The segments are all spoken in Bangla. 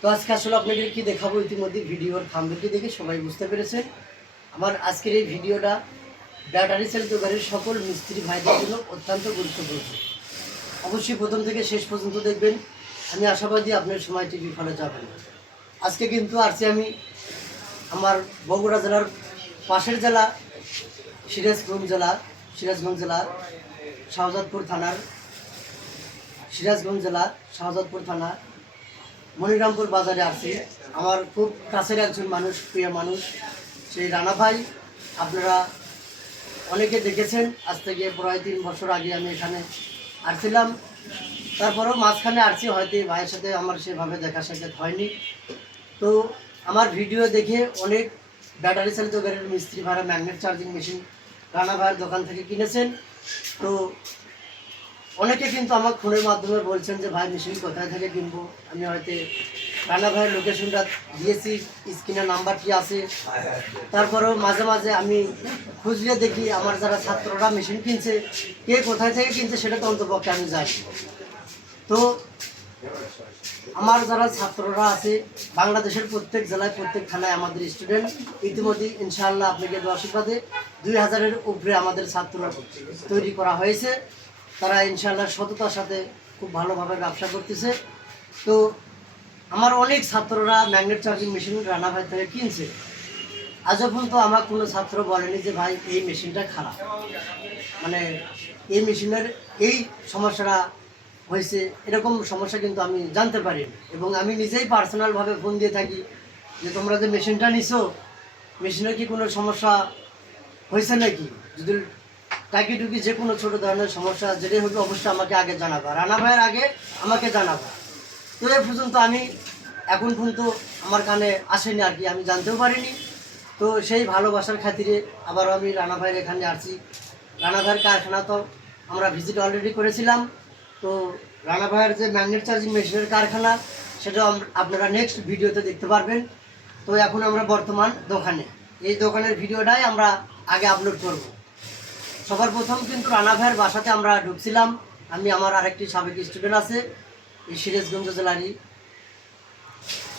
তো আজকে আসলে আপনাদের কি দেখাবো, ইতিমধ্যে ভিডিওর থাম্বনেলটি দেখে সবাই বুঝতে পেরেছেন। আমার আজকের এই ভিডিওটা ব্যাটারি চালিত গাড়ির সকল মিস্ত্রি ভাইদের জন্য অত্যন্ত গুরুত্বপূর্ণ। অবশ্যই প্রথম থেকে শেষ পর্যন্ত দেখবেন। আমি আশাবাদী আপনার সময়টি বিফলে যাবে না। আজকে কিন্তু আসছি আমি আমার বগুড়া জেলার পাশের জেলা সিরাজগঞ্জ জেলা শাহজাদপুর থানার মনিরামপুর বাজারে আসছি। আমার খুব কাছের একজন মানুষ, প্রিয় মানুষ, সেই রানা ভাই। আপনারা অনেকে দেখেছেন, আজ থেকে প্রায় 3 বছর আগে আমি এখানে আসছিলাম। তারপরেও মাঝখানে আসছি, হয়তো ভাইয়ের সাথে আমার সেভাবে দেখা সাক্ষাৎ হয়নি। তো আমার ভিডিও দেখে অনেক ব্যাটারি চালিত গাড়ির মিস্ত্রি ভাড়া ম্যাগনেট চার্জিং মেশিন রানা ভাইয়ের দোকান থেকে কিনেছেন। তো অনেকে কিন্তু আমার ফোনের মাধ্যমে বলছেন যে ভাই মেশিন কোথায় থেকে কিনবো। আমি হয়তো রানা ভাইয়ের লোকেশনটা দিয়েছি, স্ক্রিনের নাম্বারটি আছে। তারপরেও মাঝে মাঝে আমি খুঁজলে দেখি আমার যারা ছাত্ররা মেশিন কিনছে, কে কোথায় থেকে কিনছে সেটা তো অন্তপক্ষে আমি জানি। তো আমার যারা ছাত্ররা আছে বাংলাদেশের প্রত্যেক জেলায় প্রত্যেক থানায় আমাদের স্টুডেন্ট, ইতিমধ্যে ইনশাআল্লাহ আপনাদের আশীর্বাদে 2000-এর উপরে আমাদের ছাত্র তৈরি করা হয়েছে। তারা ইনশাআল্লাহ সততার সাথে খুব ভালোভাবে ব্যবসা করতেছে। তো আমার অনেক ছাত্ররা ম্যাগনেট চার্জিং মেশিন রানা ভাই থেকে কিনছে। আজও পর্যন্ত আমার কোনো ছাত্র বলেনি যে ভাই এই মেশিনটা খারাপ, মানে এই মেশিনের এই সমস্যাটা হয়েছে, এরকম সমস্যা কিন্তু আমি জানতে পারি। এবং আমি নিজেই পার্সোনালভাবে ফোন দিয়ে থাকি যে তোমরা যে মেশিনটা নিছো, মেশিনের কি কোনো সমস্যা হয়েছে নাকি, যদি টাকি টুকি যে কোনো ছোটো ধরনের সমস্যা যেটাই হবে অবশ্যই আমাকে আগে জানাবা, রানা ভাইয়ের আগে আমাকে জানাবা। তো এ পর্যন্ত আমি এখন পর্যন্ত আমার কানে আসেনি আর কি, আমি জানতেও পারিনি। তো সেই ভালোবাসার খাতিরে আবারও আমি রানা ভাইয়ের এখানে আসছি। রানা ভাইয়ের কারখানা তো আমরা ভিজিট অলরেডি করেছিলাম। তো রানা ভাইয়ের যে ম্যাগনেট চার্জিং মেশিনের কারখানা, সেটা আপনারা নেক্সট ভিডিওতে দেখতে পারবেন। তো এখন আমরা বর্তমান দোকানে, এই দোকানের ভিডিওটাই আমরা আগে আপলোড করব। সবার প্রথম কিন্তু রানা ভাইয়ের বাসাতে আমরা ঢুকছিলাম। আমি আমার আরেকটি সাবেক স্টুডেন্ট আছে এই সিরাজগঞ্জ জেলারই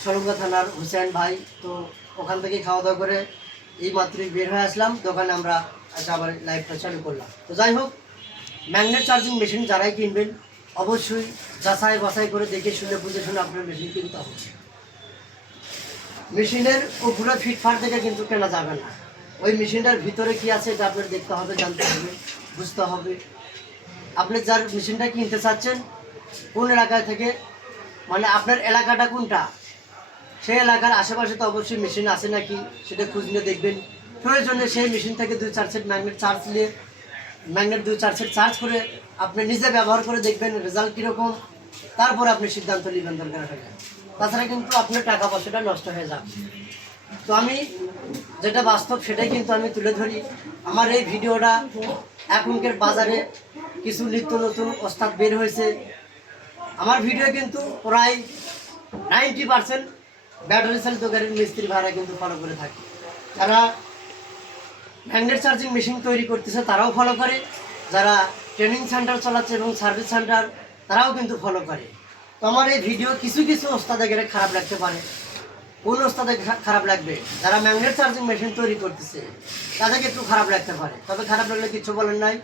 সলঙ্গা থানার হুসেন ভাই। তো ওখান থেকে খাওয়া দাওয়া করে এই মাত্রই বের হয়ে আসলাম দোকানে, আমরা আবার লাইভটা চালু করলাম। তো যাই হোক, ম্যাগনেট চার্জিং মেশিন যারাই কিনবেন অবশ্যই যাচাই বাছাই করে দেখে শুনে বুঝে শুনে আপনার মেশিন কিনতে হবে। মেশিনের উপরে ফিটফাট দেখে কিন্তু কেনা যাবে না। ওই মেশিনটার ভিতরে কি আছে এটা আপনার দেখতে হবে, জানতে হবে, বুঝতে হবে। আপনি যার মেশিনটা কিনতে চাচ্ছেন কোন এলাকায় থেকে, মানে আপনার এলাকাটা কোনটা, সেই এলাকার আশেপাশে তো অবশ্যই মেশিন আছে নাকি সেটা খুঁজ নিয়ে দেখবেন। প্রয়োজনে সেই মেশিন থেকে 2-4 সেট ম্যাগনেট চার্জ নিয়ে ম্যাগনেট 2-4 সেট চার্জ করে আপনি নিজে ব্যবহার করে দেখবেন রেজাল্ট কীরকম। তারপর আপনি সিদ্ধান্ত নেবেন দরকার হলে, তাছাড়া কিন্তু আপনার টাকা পয়সাটা নষ্ট হয়ে যাবে। তো আমি যেটা বাস্তব সেটাই কিন্তু আমি তুলে ধরি। আমার এই ভিডিওটা এখনকার বাজারে কিছু নিত্য নতুন ওস্তাদ বের হয়েছে। আমার ভিডিও কিন্তু প্রায় 90% ব্যাটারি চালিত গাড়ির মিস্ত্রি ভাড়া কিন্তু ফলো করে থাকে। যারা ম্যাগনেট চার্জিং মেশিন তৈরি করতেছে তারাও ফলো করে, যারা ট্রেনিং সেন্টার চালাচ্ছে এবং সার্ভিস সেন্টার তারাও কিন্তু ফলো করে। তো আমার এই ভিডিও কিছু কিছু ওস্তাদের গেলে খারাপ লাগতে পারে। কোন ওস্তাদের খারাপ লাগবে? যারা ম্যাগনেট চার্জিং মেশিন তৈরি করতেছে তাদেরকে একটু খারাপ লাগতে পারে, তবে খারাপ লাগলে কিছু বলেন নাই।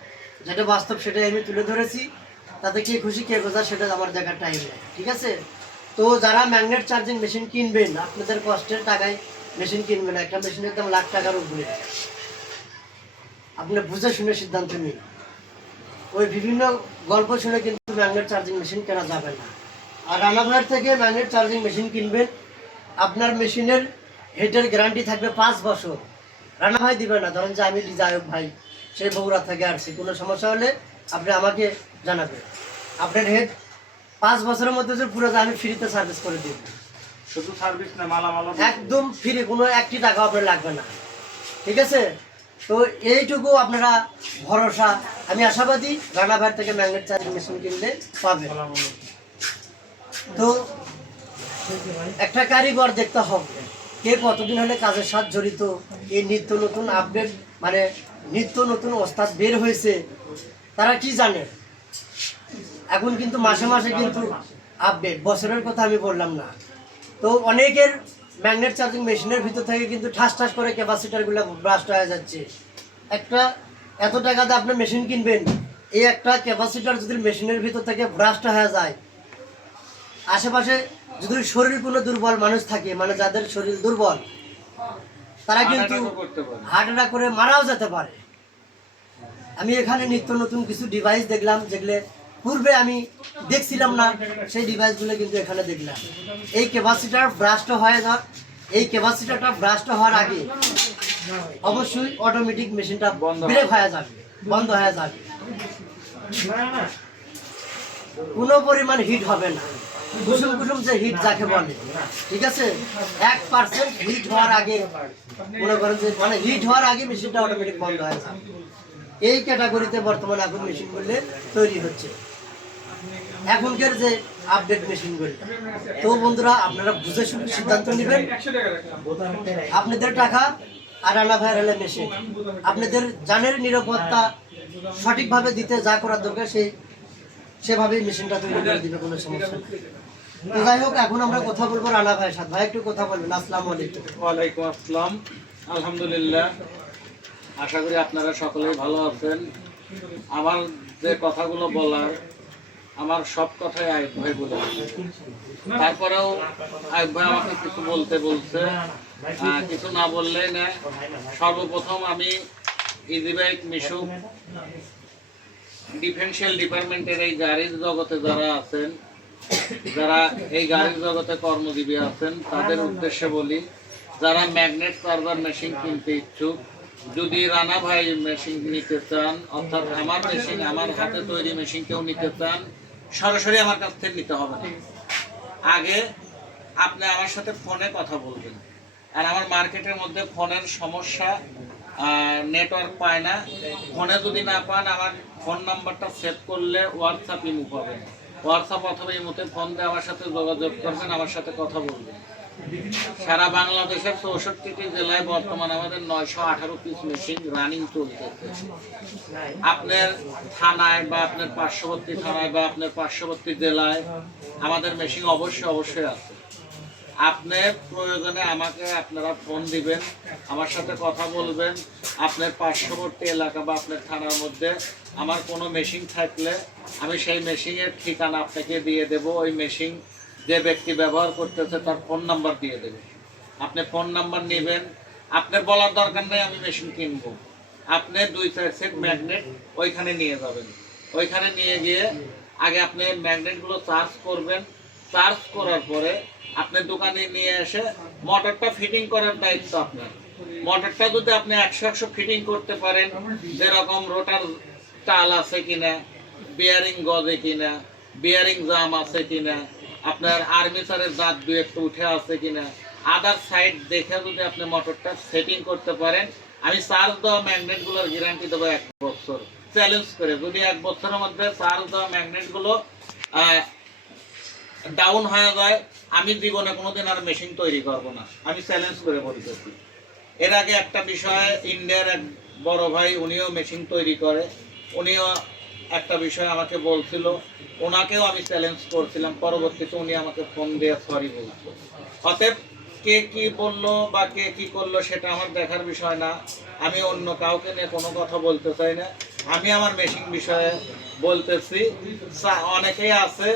যেটা বাস্তব সেটাই আমি তুলে ধরেছি। তাতে কে খুশি কে বোঝা সেটা আমার দেখার টাইম নেই, ঠিক আছে? তো যারা ম্যাগনেট চার্জিং মেশিন কিনবেন, আপনাদের কষ্টের টাকায় মেশিন কিনবেন। একটা মেশিনের দাম লাখ টাকার উপরে। আপনি বুঝে শুনে সিদ্ধান্ত নিন। ওই বিভিন্ন গল্প শুনে কিন্তু ম্যাগনেট চার্জিং মেশিন কেনা যাবে না। আর রানা ভাইয়ের থেকে ম্যাগনেট চার্জিং মেশিন কিনবেন, আপনার মেশিনের হেডের গ্যারান্টি থাকবে 5 বছর। রানা ভাই দিবে না। ধরেন যে আমি ডিজায়ক ভাই, সেই বগুড়া থেকে আসছি, কোনো সমস্যা হলে আপনি আমাকে জানাবেন। আপনার হেড 5 বছরের মধ্যে যে পুরো আমি ফ্রিতে সার্ভিস করে দিব। শুধু সার্ভিস না, মালামাল একদম ফ্রি, কোনো 1টি টাকা আপনার লাগবে না, ঠিক আছে? তো এইটুকু আপনারা ভরসা, আমি আশাবাদী রানা ভাইয়ের থেকে ম্যাগনেট চার্জিং মেশিন কিনলে পাবেন। তো একটা কারিগর দেখতে হবে, কে কতদিন হলে কাজের সাথে জড়িত। এই নিত্য নতুন আপডেট, মানে নিত্য নতুন ওস্তাদ বের হয়েছে, তারা কি জানে। এখন কিন্তু মাসে মাসে কিন্তু আপডেট, বছরের কথা আমি বললাম না। তো তো অনেকের ম্যাগনেট চার্জিং মেশিনের ভিতর থেকে কিন্তু ঠাস ঠাস করে ক্যাপাসিটারগুলো ব্রাস্ট হয়ে যাচ্ছে। একটা এত টাকাতে আপনি মেশিন কিনবেন, এই একটা ক্যাপাসিটার যদি মেশিনের ভিতর থেকে ব্রাস্ট হয়ে যায়, আশেপাশে যদি শরীর কোনো দুর্বল মানুষ থাকে, মানে যাদের শরীর দুর্বল, তারা কিন্তু হার্ট অ্যাটাক করে মারাও যেতে পারে। আমি এখানে নিত্য নতুন কিছু ডিভাইস দেখলাম, যেগুলো পূর্বে আমি দেখছিলাম না, সেই ডিভাইসগুলো কিন্তু এখানে দেখলাম। এই ক্যাপাসিটার ব্রাস্ট হয়ে যাওয়ার, এই ক্যাপাসিটারটা ব্রাস্ট হওয়ার আগে অবশ্যই অটোমেটিক মেশিনটা ব্রেক হয়ে যাবে, বন্ধ হয়ে যাবে, কোনো পরিমাণ হিট হবে না। কুসুম কুসুম যে হিট যাকে বলে, ঠিক আছে, 1% হিট হওয়ার আগে মনে করেন যে মানে হিট হওয়ার আগে মেশিনটা অটোমেটিক বন্ধ হয়ে যাবে। এই ক্যাটাগরিতে বর্তমানে এখন মেশিনগুলো তৈরি হচ্ছে, এখনকার যে আপডেট মেশিনগুলো। তো বন্ধুরা, আপনারা বুঝে শুনে সিদ্ধান্ত নেবেন। আপনাদের টাকা আর রানা ভাইয়ের হলে মেশিন, আপনাদের জানের নিরাপত্তা সঠিকভাবে দিতে যা করার দরকার সেভাবেই মেশিনটা তৈরি করে দিবে, কোনো সমস্যা নেই। তো যাই হোক, এখন আমরা কথা বলবো রানা ভাইয়ের সাথে। ভাই একটু কথা বলবেন। আসসালামু আলাইকুম। ওয়ালাইকুম আসসালাম। আলহামদুলিল্লাহ, আশা করি আপনারা সকলেই ভালো আছেন। আমার যে কথাগুলো বলার, আমার সব কথাই আয়ুব ভাই বলে, তারপরেও আয়ুব ভাই আমাকে কিছু বলতে বলছে, কিছু না বললেই না। সর্বপ্রথম আমি ইজি বাইক মিশুক ডিফেন্সিয়াল ডিপার্টমেন্টের এই গাড়ির জগতে যারা আছেন, যারা এই গাড়ির জগতে কর্মজীবী আছেন, তাদের উদ্দেশ্যে বলি, যারা ম্যাগনেট চার্জার মেশিন কিনতে ইচ্ছুক, যদি রানা ভাই মেশিন নিতে চান, অর্থাৎ আমার মেশিন, আমার হাতে তৈরি মেশিন কেউ নিতে চান, সরাসরি আমার কাছ থেকে নিতে হবে না। আগে আপনি আমার সাথে ফোনে কথা বলবেন। আর আমার মার্কেটের মধ্যে ফোনের সমস্যা, নেটওয়ার্ক পায় না। ফোনে যদি না পান, আমার ফোন নাম্বারটা সেভ করলে হোয়াটসঅ্যাপ ইমো পাবেন। হোয়াটসঅ্যাপ অথবা ইমোতে ফোন দিয়ে আমার সাথে যোগাযোগ করবেন, আমার সাথে কথা বলবেন। সারা বাংলাদেশের 64টি জেলায় বর্তমান আমাদের 918 পিস মেশিন রানিং চলতেছে। আপনার থানায় বা আপনার পার্শ্ববর্তী থানায় বা আপনার পার্শ্ববর্তী জেলায় আমাদের মেশিন অবশ্যই আছে। আপনার প্রয়োজনে আমাকে আপনারা ফোন দিবেন, আমার সাথে কথা বলবেন। আপনার পার্শ্ববর্তী এলাকা বা আপনার থানার মধ্যে আমার কোনো মেশিন থাকলে আমি সেই মেশিনের ঠিকানা আপনাকে দিয়ে দেব। ওই মেশিন যে ব্যক্তি ব্যবহার করতেছে তার ফোন নাম্বার দিয়ে দেবে। আপনি ফোন নাম্বার নেবেন, আপনার বলার দরকার নেই আমি মেশিন কিনবো। আপনি 2-4 সেট ম্যাগনেট ওইখানে নিয়ে যাবেন। ওইখানে নিয়ে গিয়ে আগে আপনি ম্যাগনেটগুলো চার্জ করবেন। চার্জ করার পরে আপনি দোকানে নিয়ে এসে মোটরটা ফিটিং করার দায়িত্ব আপনার। মোটরটা যদি আপনি 100 ফিটিং করতে পারেন, যেরকম রোটার টাল আছে কিনা, বিয়ারিং গজে কিনা, বিয়ারিং জাম আছে কিনা, আপনার আর্মেচারের দাঁত 2-1 উঠে আছে কিনা, আদার সাইড দেখে যদি আপনি মোটরটা সেটিং করতে পারেন, আমি চার্জ দেওয়া ম্যাগনেটগুলোর গ্যারান্টি দেবো 1 বছর চ্যালেঞ্জ করে। যদি 1 বছরের মধ্যে চার্জ দেওয়া ম্যাগনেটগুলো ডাউন হয়ে যায়, আমি জীবনে কোনোদিন আর মেশিন তৈরি করব না, আমি চ্যালেঞ্জ করে বলতেছি। এর আগে একটা বিষয়ে ইন্ডিয়ার এক বড় ভাই, উনিও মেশিন তৈরি করে, উনিও একটা বিষয় আমাকে বলছিল, ওনাকেও আমি চ্যালেঞ্জ করছিলাম। পরবর্তীতে উনি আমাকে ফোন দিয়ে সরি বলছে। অতএব কে কি বললো বা কে কি করলো সেটা আমার দেখার বিষয় না। আমি অন্য কাউকে নিয়ে কোনো কথা বলতে চাই না, আমি আমার মেশিন বিষয়ে বলতেছি। অনেকেই আছে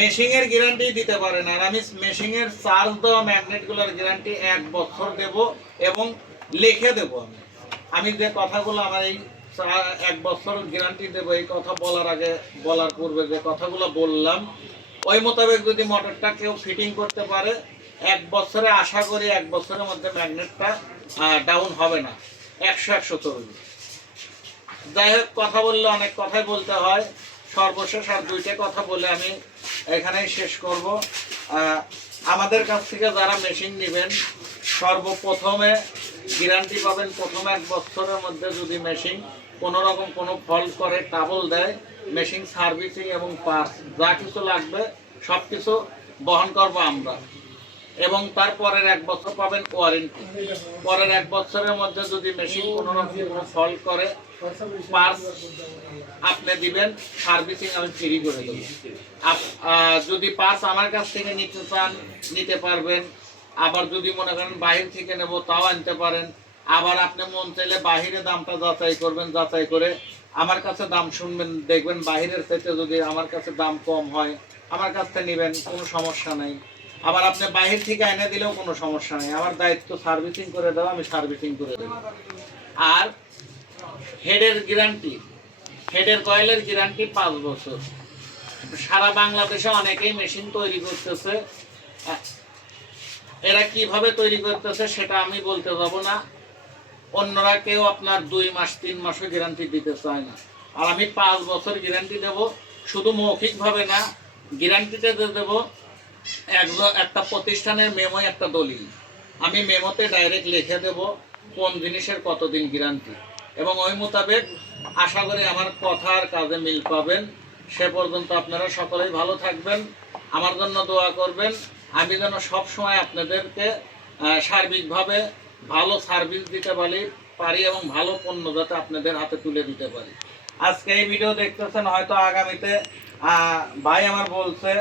মেশিনের গ্যারান্টি দিতে পারে না, আর আমি মেশিনের চার্জ দেওয়া ম্যাগনেটগুলোর গ্যারান্টি 1 বছর দেব এবং লিখে দেব। আমি যে কথাগুলো আমার এই 1 বছর গ্যারান্টি দেবো, এই কথা বলার আগে, বলার পূর্বে যে কথাগুলো বললাম, ওই মোতাবেক যদি মোটরটা কেউ ফিটিং করতে পারে, 1 বছরে আশা করি 1 বছরের মধ্যে ম্যাগনেটটা ডাউন হবে না, 100 চলবে। যাই হোক, কথা বললে অনেক কথাই বলতে হয়। সর্বশেষ আর 2টা কথা বলে আমি এখানেই শেষ করব। আমাদের কাছ থেকে যারা মেশিন নেবেন, সর্বপ্রথমে গ্যারান্টি পাবেন প্রথম 1 বছরের মধ্যে যদি মেশিন কোনো রকম কোনো ফল্ট করে, ট্রাবল দেয়, মেশিন সার্ভিসিং এবং পার্টস যা কিছু লাগবে সব কিছু বহন করবো আমরা। এবং তারপরের 1 বছর পাবেন ওয়ারেন্টি। পরের 1 বছরের মধ্যে যদি মেশিন কোনো রকম কোনো ফল্ট করে পার্টস আপনি দিবেন, সার্ভিসিং আমি ফ্রি করে দেবো। যদি পার্টস আমার কাছ থেকে নিতে চান নিতে পারবেন, আবার যদি মনে করেন বাহির থেকে নেব তাও আনতে পারেন। আবার আপনি মন চাইলে বাহিরে দামটা যাচাই করবেন, যাচাই করে আমার কাছে দাম শুনবেন, দেখবেন বাহিরের চাইতে যদি আমার কাছে দাম কম হয় আমার কাছ থেকে নেবেন, কোনো সমস্যা নাই। আবার আপনি বাহির থেকে এনে দিলেও কোনো সমস্যা নেই, আমার দায়িত্ব সার্ভিসিং করে দেওয়া, আমি সার্ভিসিং করে দেবো। আর হেডের গ্যারান্টি, হেডের কয়েলের গ্যারান্টি 5 বছর। সারা বাংলাদেশে অনেকেই মেশিন তৈরি করতেছে, এরা কিভাবে তৈরি করতেছে সেটা আমি বলতে যাব না। অন্যরা কেউ আপনার 2 মাস 3 মাসও গ্যারান্টি দিতে চায় না, আর আমি 5 বছর গ্যারান্টি দেব। শুধু মৌখিকভাবে না, গ্যারান্টিতে দেবো একটা প্রতিষ্ঠানের মেমো, একটা দলিল। আমি মেমোতে ডাইরেক্ট লিখে দেব কোন জিনিসের কতদিন গ্যারান্টি, এবং ওই মোতাবেক আশা করি আমার কথার কাজে মিল পাবেন। সে পর্যন্ত আপনারা সকলেই ভালো থাকবেন, আমার জন্য দোয়া করবেন। আমি যেন সবসময় আপনাদেরকে সার্বিকভাবে ভালো সার্ভিস দিতে পারি এবং ভালো পণ্য যাতে আপনাদের হাতে তুলে দিতে পারি। আজকে এই ভিডিও দেখতেছেন, হয়তো আগামীতে ভাই আমার বলছে